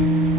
Bye.